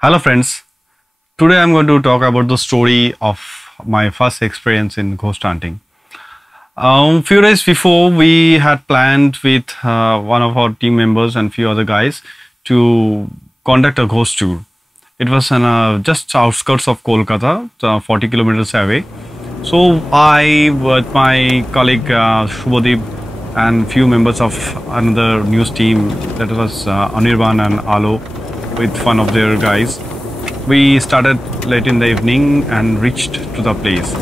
Hello friends, today I'm going to talk about the story of my first experience in ghost hunting. Few days before we had planned with one of our team members and few other guys to conduct a ghost tour. It was in just outskirts of Kolkata, 40 kilometers away. So I, with my colleague Shubhadeep and few members of another news team, that was Anirban and Alo, with one of their guys, we started late in the evening and reached to the place.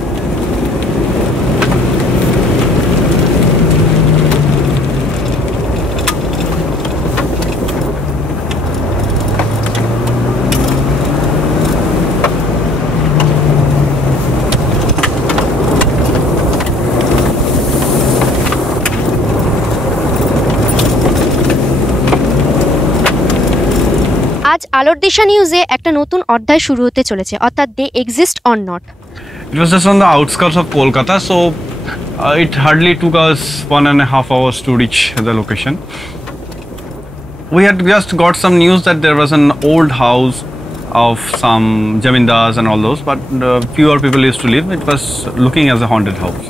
आज आलोर दिशा न्यूज़े একটা নতুন অধ্যায় শুরু হতে চলেছে অর্থাৎ they exist or not It was just on the outskirts of Kolkata, so it hardly took us 1.5 hours to reach the location. We had just got some news that there was an old house of some jamindars and all those, but fewer people used to live. It was looking as a haunted house.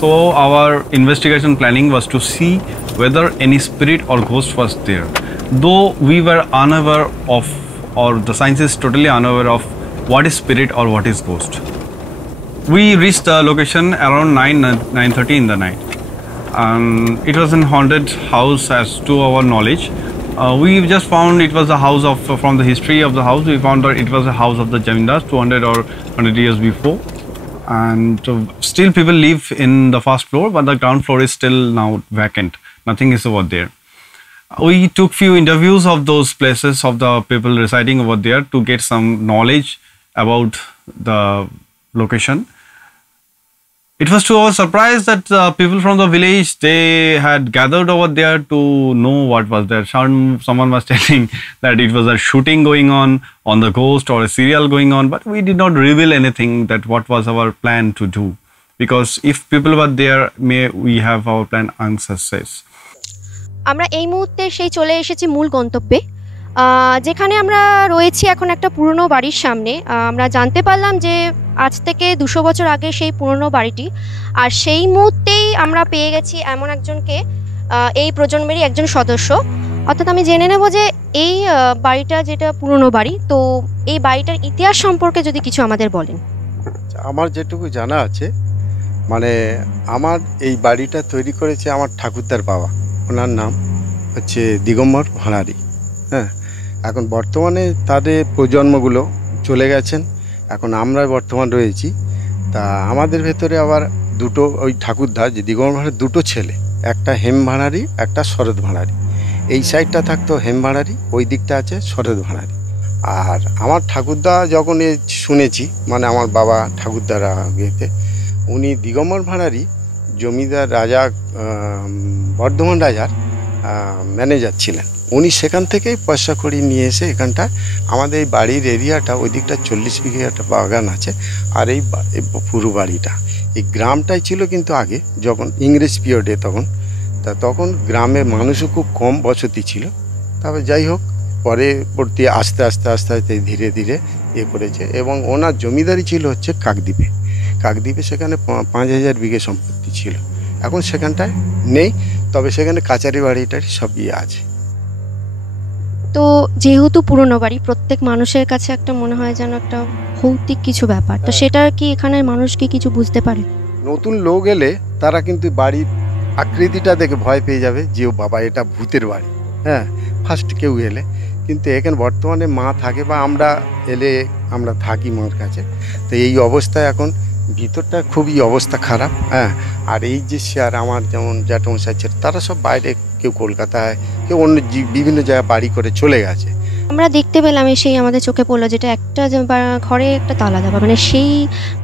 So our investigation planning was to see whether any spirit or ghost was there. Though we were unaware of, or the science is totally unaware of what is spirit or what is ghost. We reached the location around 9:30 in the night. It was a haunted house as to our knowledge. We just found it was a house of, from the history of the house, we found that it was a house of the Jamindars 200 or 100 years before. And still people live in the first floor, but the ground floor is still now vacant. Nothing is over there. We took few interviews of those places, of the people residing over there, to get some knowledge about the location. It was to our surprise that people from the village, they had gathered over there to know what was there. Someone was telling that it was a shooting going on the ghost, or a serial going on, but we did not reveal anything that what was our plan to do, because if people were there, may we have our plan unsuccess. আমরা এই মুহূর্তে সেই চলে এসেছি মূল গন্তব্যে, যেখানে আমরা রয়েছি এখন একটা পুরনো বাড়ির সামনে। আমরা জানতে পারলাম যে আজ থেকে 200 বছর আগে সেই পুরনো বাড়িটি, আর সেই মুহূর্তেই আমরা পেয়ে গেছি এমন একজনকে, এই প্রজন্মেরই একজন সদস্য। অর্থাৎ আমি জেনে নেব যে এই বাড়িটা যেটা পুরনো বাড়ি, তো এই বাড়িটার ইতিহাস সম্পর্কে যদি কিছু আমাদের বলেন। আমার যেটুকু জানা আছে, মানে আমার এই বাড়িটা তৈরি করেছে আমার ঠাকুরদার বাবা, ওনার নাম হচ্ছে দিগম্বর ভাঁড়ারি। হ্যাঁ, এখন বর্তমানে তাদের প্রজন্মগুলো চলে গেছেন, এখন আমরা বর্তমান রয়েছি। তা আমাদের ভেতরে আবার দুটো, ওই ঠাকুরদা যে দিগম্বর ভাঁড়ারি, দুটো ছেলে, একটা হেম ভাঁড়ারি, একটা শরৎ ভাঁড়ারি। এই সাইডটা থাকতো হেম ভাঁড়ারি, ওই দিকটা আছে শরৎ ভাঁড়ারি। আর আমার ঠাকুরদা যখন শুনেছি, মানে আমার বাবা ঠাকুরদারা বিয়েতে, উনি দিগম্বর ভাঁড়ারি জমিদার রাজা, বর্ধমান রাজার ম্যানেজার ছিলেন। উনি সেখান থেকেই পয়সা করি নিয়ে এসে এখানটা আমাদের এই বাড়ির এরিয়াটা, ওই দিকটা 40 বিঘে একটা বাগান আছে, আর এই পুরো বাড়িটা, এই গ্রামটাই ছিল কিন্তু আগে, যখন ইংরেজ পিরিয়ডে তখন গ্রামে মানুষও খুব কম বসতি ছিল। তবে যাই হোক, পরবর্তী আস্তে আস্তে ধীরে ধীরে করেছে। এবং ওনার জমিদারি ছিল হচ্ছে কাকদ্বীপে, সেখানে 5000 বিঘে সম্পত্তি ছিল। এখন সেখানটায় নেই, তবে সেখানে কাচারি বাড়িটার সব আছে। তো যেহেতু পুরনো বাড়ি, প্রত্যেক মানুষের কাছে একটা মনে হয় যেন একটা ভৌতিক কিছু ব্যাপার, তো সেটা কি এখানের মানুষ কি কিছু বুঝতে পারে? নতুন লোক এলে তারা কিন্তু বাড়ির আকৃতিটা দেখে ভয় পেয়ে যাবে যে ও বাবা এটা ভূতের বাড়ি। হ্যাঁ, ফার্স্ট কেউ এলে, কিন্তু এখানে বর্তমানে মা থাকে, বা আমরা এলে আমরা থাকি মার কাছে। তো এই অবস্থায় এখন ভিতরটা খুবই অবস্থা খারাপ। হ্যাঁ, আর এই যে স্যার আমার যেমন জ্যাঠমশাই ছিল, তারা সব বাইরে, কেউ কলকাতায়, কেউ অন্য বিভিন্ন জায়গায় বাড়ি করে চলে গেছে। আমরা দেখতে পেলাম, সেই আমাদের চোখে পড়লো যেটা একটা ঘরে একটা তালা দেওয়া, মানে সেই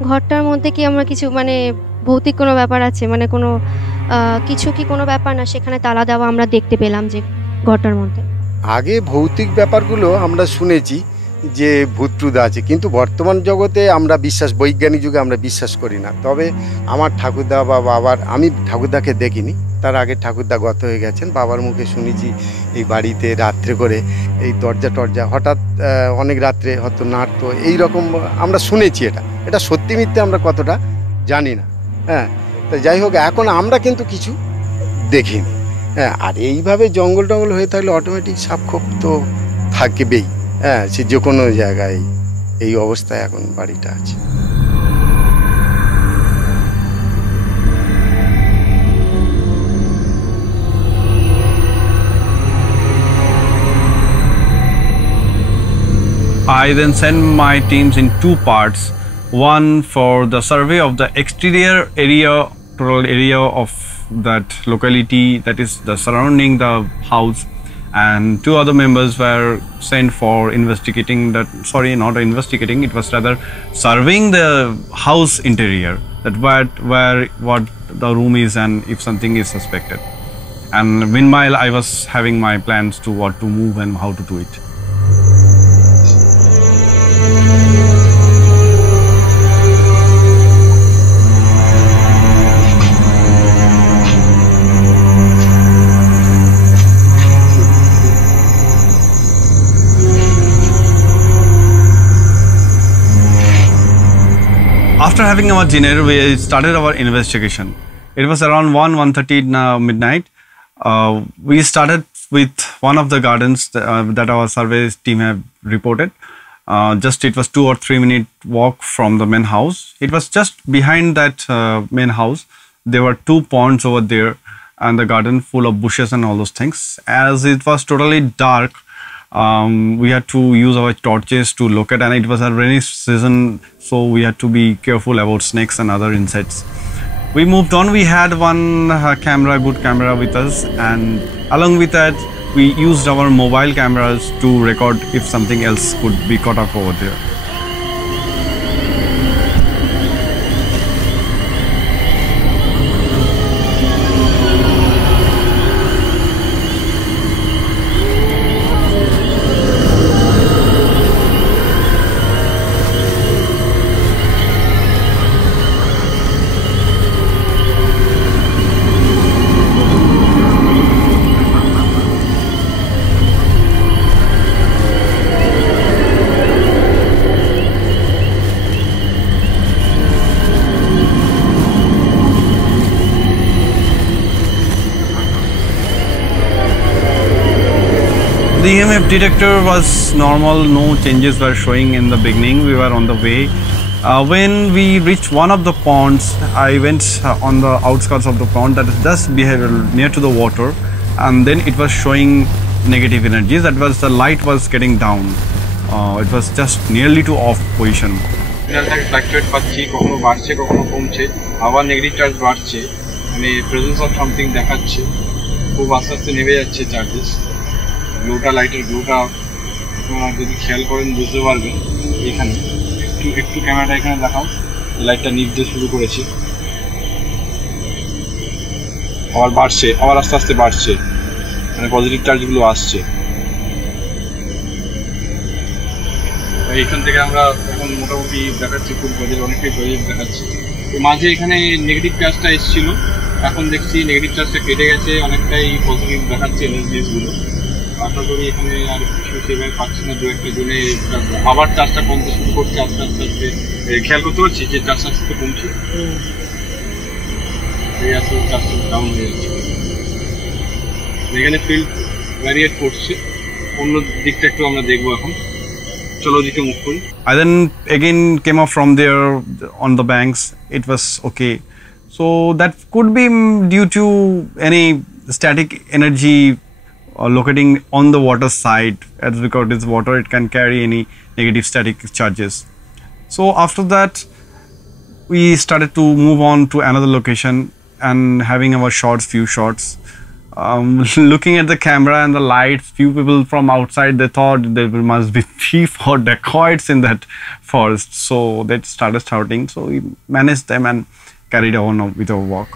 ঘরটার মধ্যে কি আমরা কিছু, মানে ভৌতিক কোনো ব্যাপার আছে, মানে কোনো কিছু কি কোনো ব্যাপার না, সেখানে তালা দেওয়া আমরা দেখতে পেলাম যে ঘরটার মধ্যে। আগে ভৌতিক ব্যাপারগুলো আমরা শুনেছি যে ভূতটুত আছে, কিন্তু বর্তমান জগতে আমরা বৈজ্ঞানিক যুগে আমরা বিশ্বাস করি না। তবে আমার ঠাকুরদা বা বাবার, আমি ঠাকুরদাকে দেখিনি, তার আগে ঠাকুরদা গত হয়ে গেছেন। বাবার মুখে শুনেছি এই বাড়িতে রাত্রে করে এই দরজা টরজা হঠাৎ অনেক রাত্রে হয়তো নাড়তো, এইরকম আমরা শুনেছি। এটা সত্যি মিথ্যে আমরা কতটা জানি না। হ্যাঁ, তা যাই হোক, এখন আমরা কিন্তু কিছু দেখিনি। হ্যাঁ, আর এইভাবে জঙ্গল টঙ্গল হয়ে থাকলে অটোমেটিক সাপখোপ তো থাকবেই। হ্যাঁ, সে যে কোনো জায়গায় এই অবস্থায় এখন বাড়িটা আছে। I then sent my teams in two parts. One for the survey of the exterior area, total area of that locality, that is the surrounding the house, and two other members were sent for investigating that, sorry, not investigating, it was rather surveying the house interior, that what the room is and if something is suspected. And meanwhile I was having my plans to what to move and how to do it. After having our dinner, we started our investigation. It was around 1:30 midnight. We started with one of the gardens that our survey team have reported. Just it was 2 or 3 minute walk from the main house. It was just behind that main house. There were 2 ponds over there and the garden full of bushes and all those things. As it was totally dark, we had to use our torches to look at, and it was a rainy season, so we had to be careful about snakes and other insects. We moved on. We had one good camera with us, and along with that we used our mobile cameras to record if something else could be caught up over there. The EMF detector was normal, no changes were showing in the beginning. We were on the way. When we reached one of the ponds, I went on the outskirts of the pond that is just near to the water, and then it was showing negative energies. That was the light was getting down. It was just nearly to off position. সিগন্যালটাকে fluctuate পাচ্ছি, কখনো বাড়ছে কখনো কমছে, আবার negative charge বাড়ছে, মানে presence of something দেখাচ্ছে, খুব আস্তে আস্তে নেমে যাচ্ছে চার্জেস। গ্লোটা, লাইটের গ্লোটা আপনারা যদি খেয়াল করেন বুঝতে পারবেন। এখানে একটু ক্যামেরাটা এখানে দেখাও, লাইটটা নিভতে শুরু করেছে, আবার বাড়ছে, আবার আস্তে আস্তে বাড়ছে, মানে পজিটিভ চার্জগুলো আসছে। এইখান থেকে আমরা এখন মোটামুটি দেখাচ্ছি খুব পজিটিভ, অনেকটাই পজিটিভ দেখাচ্ছি। তো মাঝে এখানে নেগেটিভ চার্জটা এসেছিল, এখন দেখছি নেগেটিভ চার্জটা কেটে গেছে, অনেকটাই পজিটিভ দেখাচ্ছে এনার্জিসগুলো। আশা করি এখানে আর কিছু সেভাবে পাচ্ছি না, দু একটা জনে আবার চার্জটা কমতে শুরু করছে আস্তে আস্তে আস্তে। খেয়াল করতে পারছি যে চার্জটা আস্তে কমছে, এই আসলে চার্জটা ডাউন হয়ে যাচ্ছে। এখানে ফিল্ড ভ্যারিয়েট করছে, অন্য দিকটা একটু আমরা দেখবো এখন। চলো দিকে মুভ করি। I then again came up from there on the banks. It was okay. So that could be due to any static energy locating on the water side, as because it's water, it can carry any negative static charges. So after that we started to move on to another location and having our few shots. Looking at the camera and the lights, few people from outside, they thought there must be thief or dacoits in that forest, so they started shouting. So we managed them and carried on with our walk.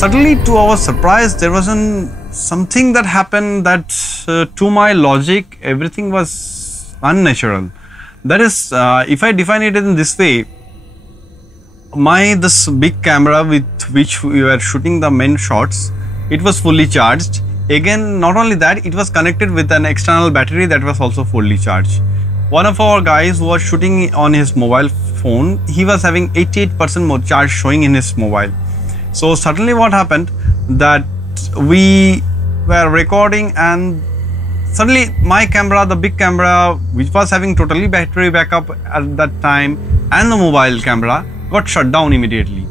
Suddenly, to our surprise, there was something that happened that, to my logic, everything was unnatural. That is, if I define it in this way, this big camera with which we were shooting the main shots, it was fully charged. Again, not only that, it was connected with an external battery that was also fully charged. One of our guys who was shooting on his mobile phone, he was having 88% more charge showing in his mobile. So suddenly what happened, that we were recording, and suddenly my camera, the big camera, which was having totally battery backup at that time, and the mobile camera got shut down immediately.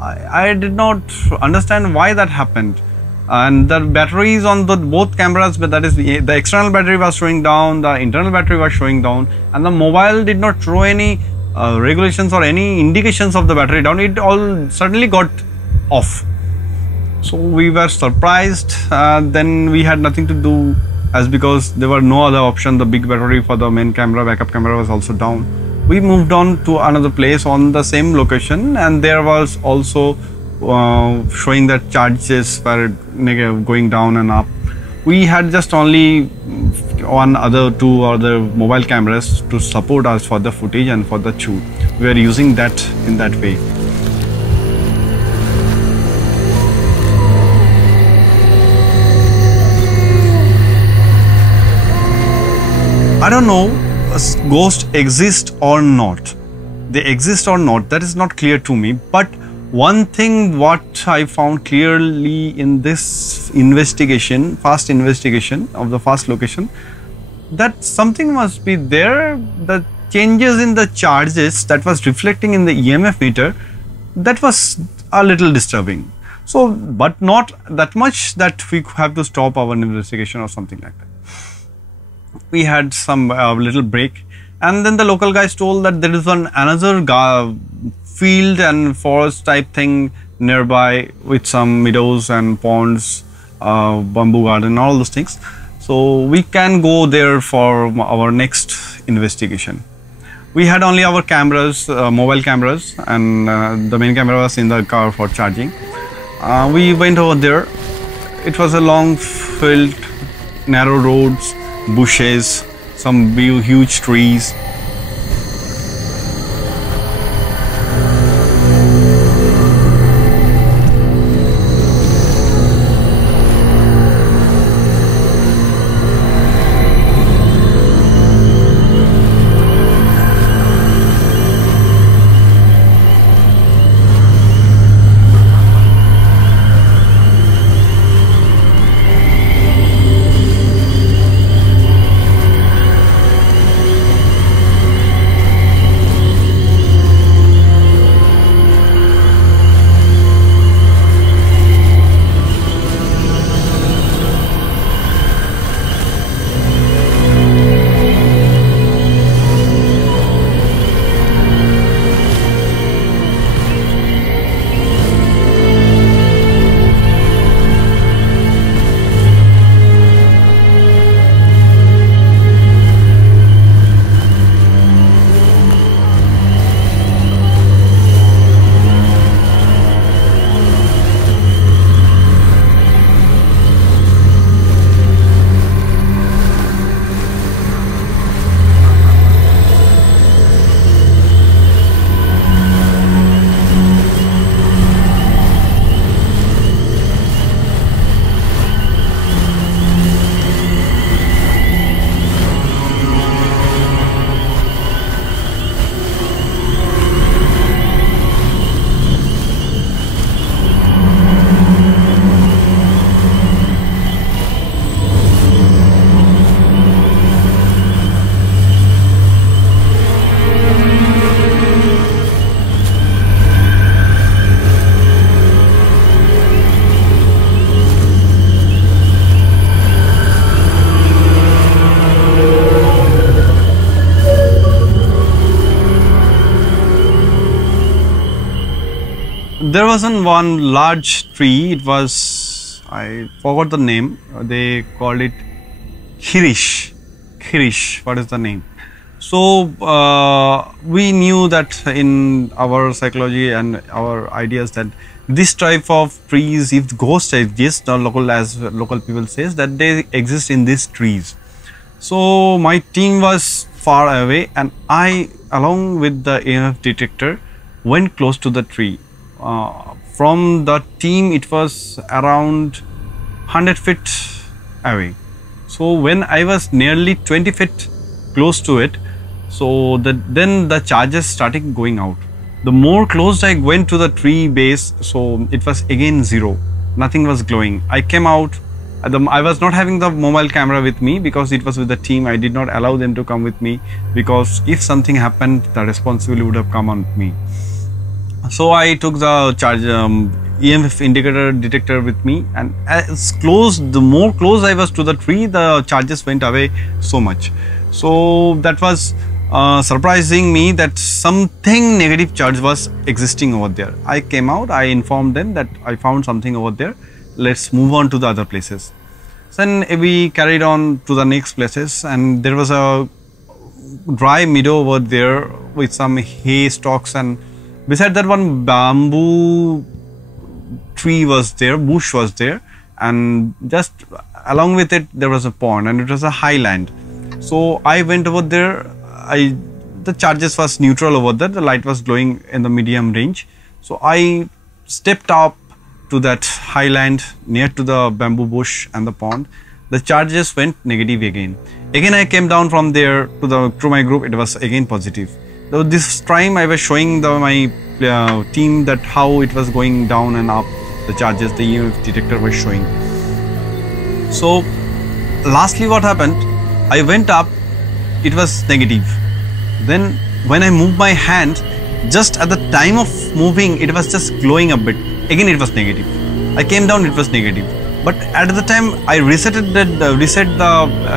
I did not understand why that happened. And the batteries on both cameras, but that is the external battery was showing down, the internal battery was showing down, and the mobile did not throw any regulations or any indications of the battery down. It all suddenly got off. So we were surprised. Then we had nothing to do, as because there were no other option. The big battery for the main camera, backup camera, was also down. We moved on to another place on the same location, and there was also showing that charges were going down and up. We had just only two other mobile cameras to support us for the footage and for the shoot. We were using that in that way. I don't know ghosts exist or not. They exist or not, that is not clear to me. But one thing what I found clearly in this investigation, fast investigation of the first location, that something must be there. The changes in the charges that was reflecting in the EMF meter, that was a little disturbing. So, but not that much that we have to stop our investigation or something like that. We had some little break, and then the local guys told that there is another field and forest type thing nearby with some meadows and ponds, bamboo garden, all those things. So we can go there for our next investigation. We had only our cameras, mobile cameras, and the main camera was in the car for charging. We went over there. It was a long field, narrow roads, bushes, some huge trees. There was one large tree. It was, I forgot the name. They called it Khirish. Khirish, what is the name? So we knew that in our psychology and our ideas that this type of trees, if ghost exist, or local, as local people says, that they exist in these trees. So my team was far away, and I, along with the EMF detector, went close to the tree. From the team, it was around 100 feet away. So when I was nearly 20 feet close to it, so then the charges started going out. The more close I went to the tree base, so it was again zero. Nothing was glowing. I came out. I was not having the mobile camera with me because it was with the team. I did not allow them to come with me, because if something happened, the responsibility would have come on me. So I took the charge EMF indicator detector with me, and the more close I was to the tree, the charges went away so much. So that was surprising me that something negative charge was existing over there. I came out, I informed them that I found something over there. Let's move on to the other places. Then we carried on to the next places, and there was a dry meadow over there with some hay stalks, and beside that one bamboo tree was there, bush was there, and just along with it there was a pond, and it was a highland. So I went over there. The charges was neutral over there. The light was glowing in the medium range. So I stepped up to that highland near to the bamboo bush and the pond. The charges went negative again. Again I came down from there to my group. It was again positive. So this time I was showing my team that how it was going down and up. The charges, the EMF detector was showing. So lastly what happened, I went up, it was negative. Then when I moved my hand, just at the time of moving, it was just glowing a bit. Again it was negative. I came down, it was negative. But at the time I reset the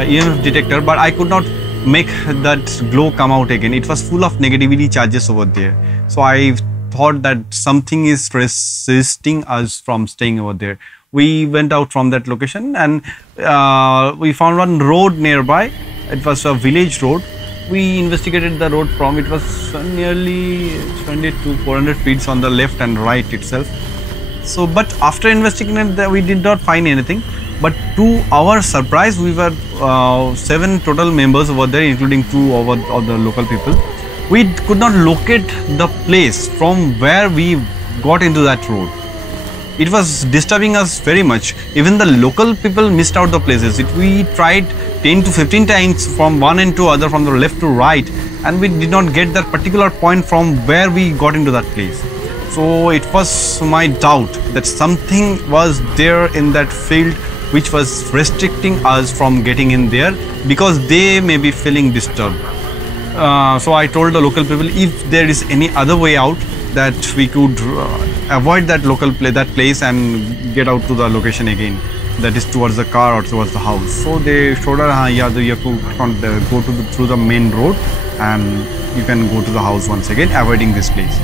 EMF detector, but I could not make that glow come out again. It was full of negativity charges over there. So I thought that something is resisting us from staying over there. We went out from that location, and we found one road nearby. It was a village road. We investigated the road from, it was nearly 20 to 400 feet on the left and right itself. So, but after investigating that, we did not find anything. But to our surprise, we were 7 total members over there, including 2 of the local people. We could not locate the place from where we got into that road. It was disturbing us very much. Even the local people missed out the places. We tried 10 to 15 times from one end to other, from the left to right, and we did not get that particular point from where we got into that place. So it was my doubt that something was there in that field which was restricting us from getting in there, because they may be feeling disturbed. So I told the local people, if there is any other way out, that we could avoid that place and get out to the location again, that is towards the car or towards the house. So they showed us, yeah, you have to go through the main road, and you can go to the house once again, avoiding this place.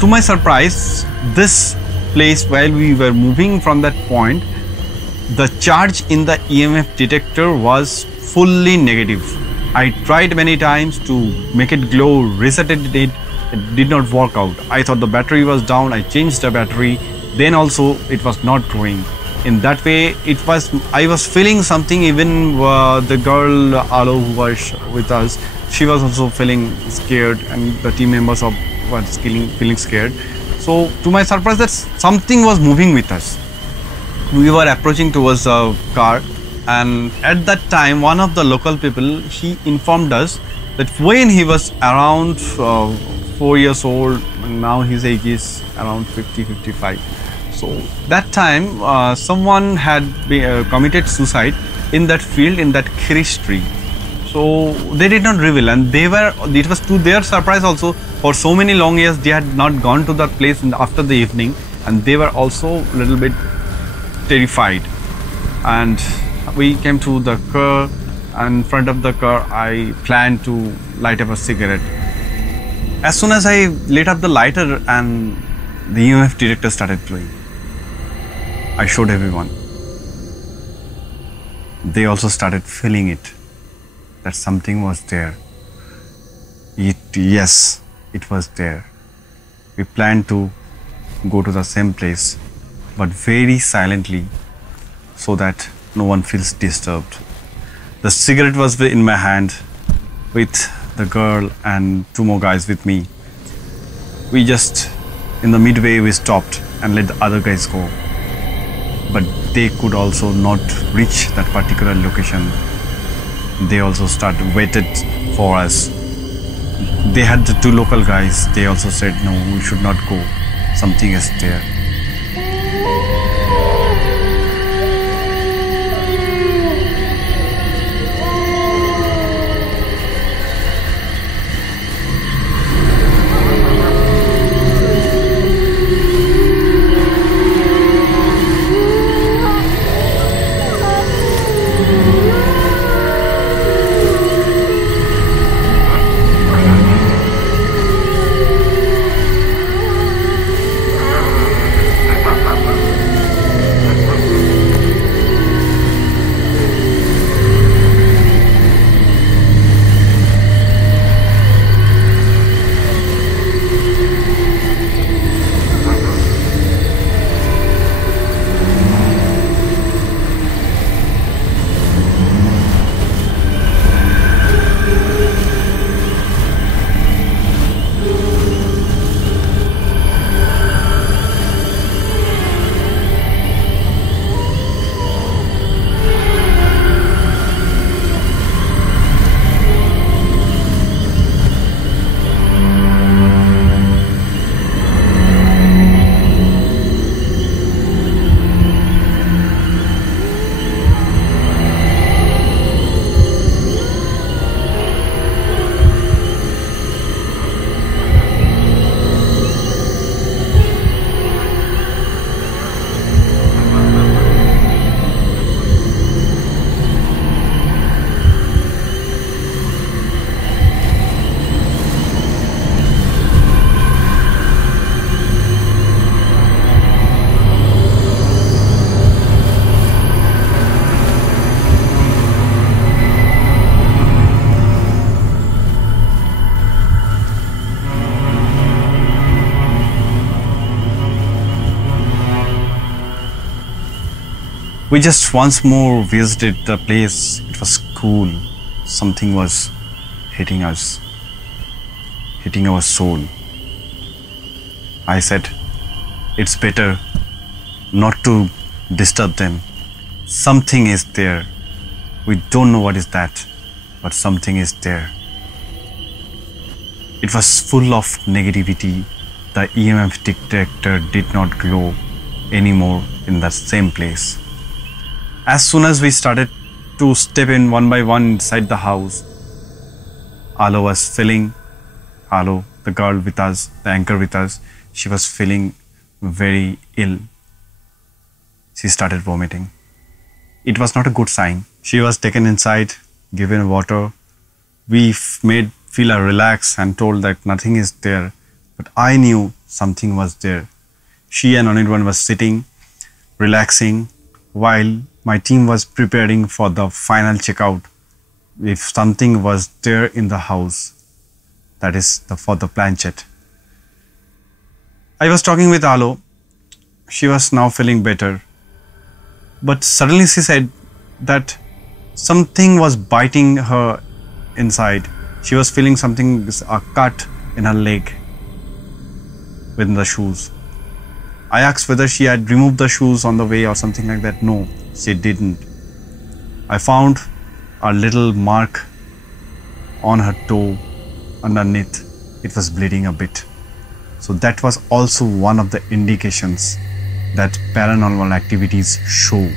to my surprise, this place, while we were moving from that point, the charge in the EMF detector was fully negative. I tried many times to make it glow, resetted it did not work out. I thought the battery was down, I changed the battery, then also it was not growing. In that way, I was feeling something. Even the girl Alo who was with us, she was also feeling scared, and the team members were feeling scared. So to my surprise, that something was moving with us. We were approaching towards the car, and at that time one of the local people, he informed us that when he was around 4 years old, now his age is around 50-55. So that time someone had committed suicide in that field, in that kirish tree. So they did not reveal, and it was to their surprise also, for so many long years they had not gone to that place after the evening, and they were also a little bit terrified. And we came to the car, and in front of the car I planned to light up a cigarette. As soon as I lit up the lighter and the EMF detector started glowing, I showed everyone. They also started feeling it, that something was there. Yes, it was there. We planned to go to the same place, but very silently, so that no one feels disturbed. The cigarette was in my hand, with the girl and 2 more guys with me. We just, in the midway, we stopped and let the other guys go. But they could also not reach that particular location. They also waited for us. They had the 2 local guys. They also said, no, we should not go. Something is there. We just once more visited the place. It was cool. Something was hitting us, hitting our soul. I said, it's better not to disturb them. Something is there. We don't know what is that, but something is there. It was full of negativity. The EMF detector did not glow anymore in that same place. As soon as we started to step in one by one inside the house, Alo was feeling, Alo, the girl with us, the anchor with us, she was feeling very ill. She started vomiting. It was not a good sign. She was taken inside, given water. We made feel her relax and told that nothing is there. but I knew something was there. She and Anirban was sitting, relaxing, while my team was preparing for the final checkout. If something was there in the house, that is for the planchette. I was talking with Alo. She was now feeling better. But suddenly she said that something was biting her inside. She was feeling something, a cut in her leg within the shoes. I asked whether she had removed the shoes on the way or something like that. No, she didn't. I found a little mark on her toe underneath. It was bleeding a bit. So that was also one of the indications that paranormal activities show.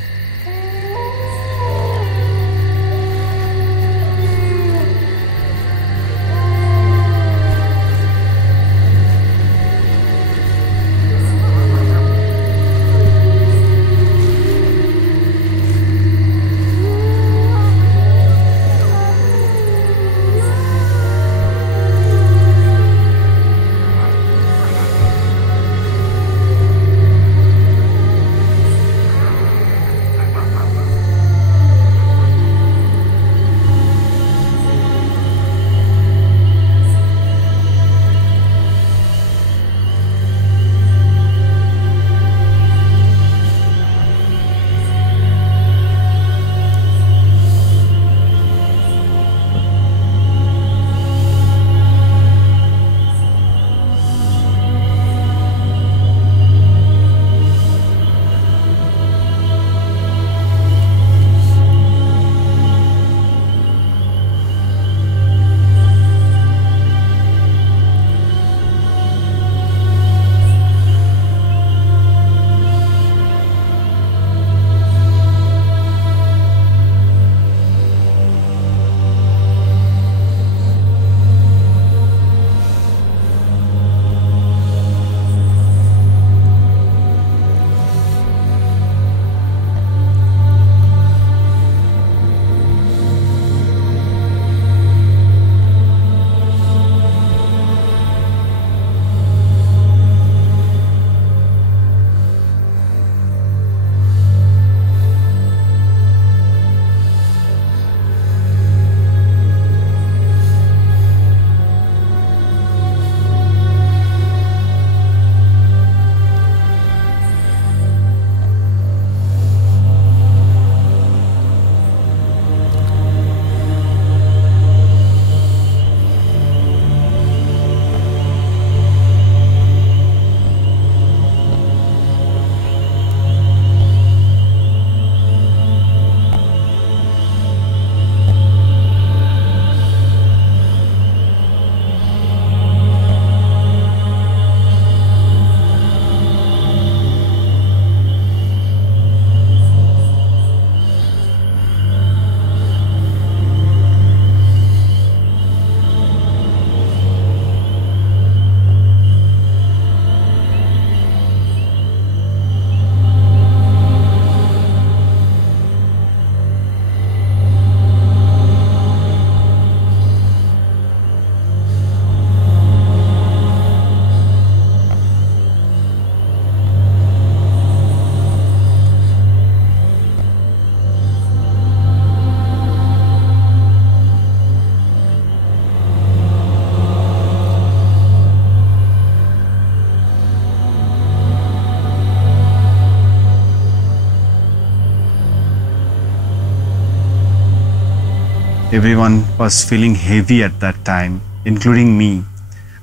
Everyone was feeling heavy at that time, including me.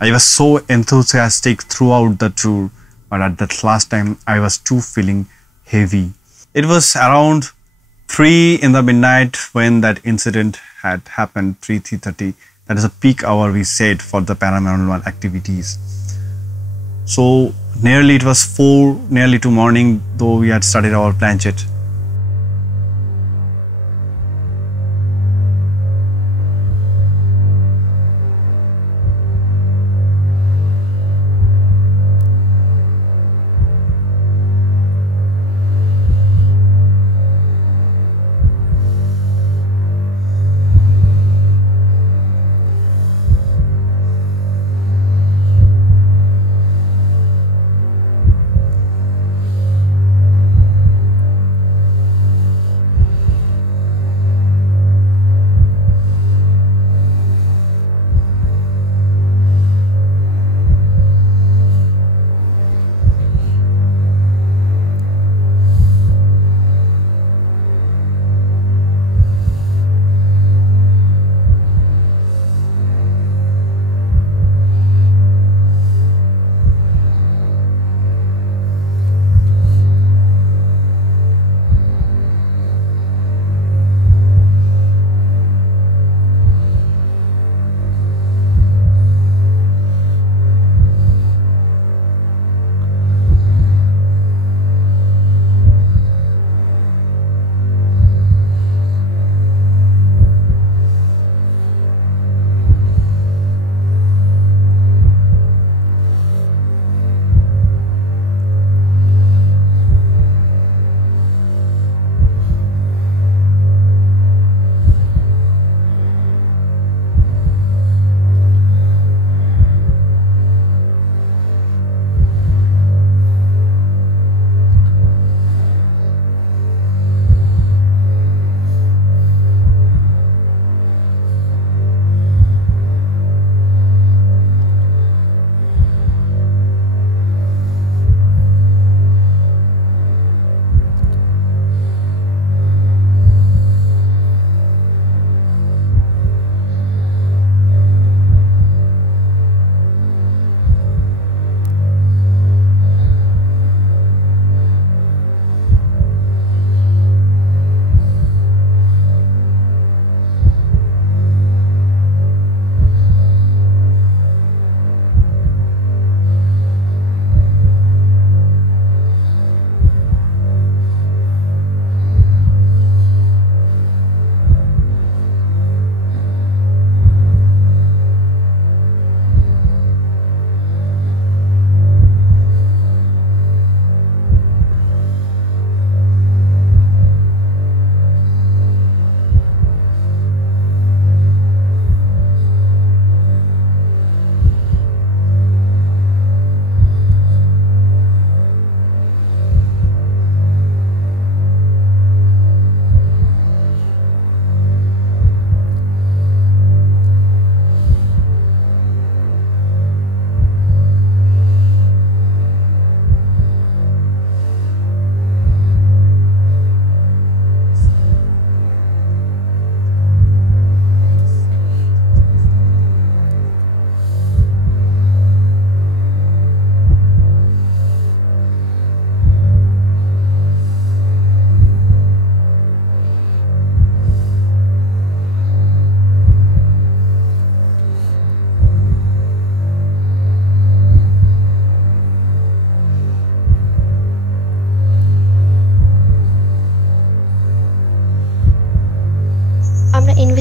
I was so enthusiastic throughout the tour, but at that last time I was too feeling heavy. It was around 3 in the midnight when that incident had happened, 3:30. That is a peak hour we said for the paranormal activities. So nearly it was 4, nearly to morning, though we had started our planchette.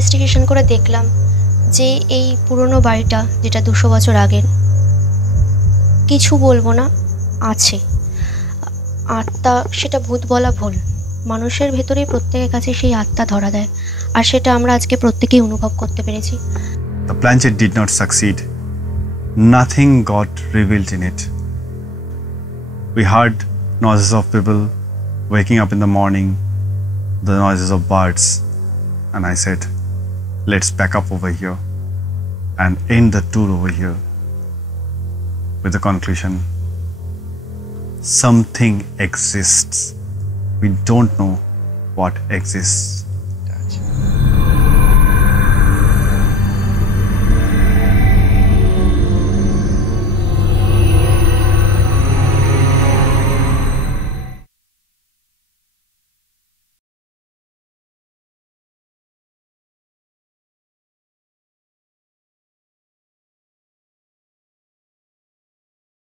Investigation করে দেখলাম যে এই পুরনো বাড়িটা, যেটা 200 বছর আগের, কিছু বলবো না, আছে আত্মা। সেটা ভূত বলা ভুল, মানুষের ভেতরেই প্রত্যেকের কাছে সেই আত্মা ধরা দেয়, আর সেটা আমরা আজকে প্রত্যেকেই অনুভব করতে পেরেছি। The planchet did not succeed. Nothing got revealed in it. We heard noises of people waking up in the morning, the noises of birds, and I said, let's pack up over here and end the tour over here with the conclusion, something exists. We don't know what exists.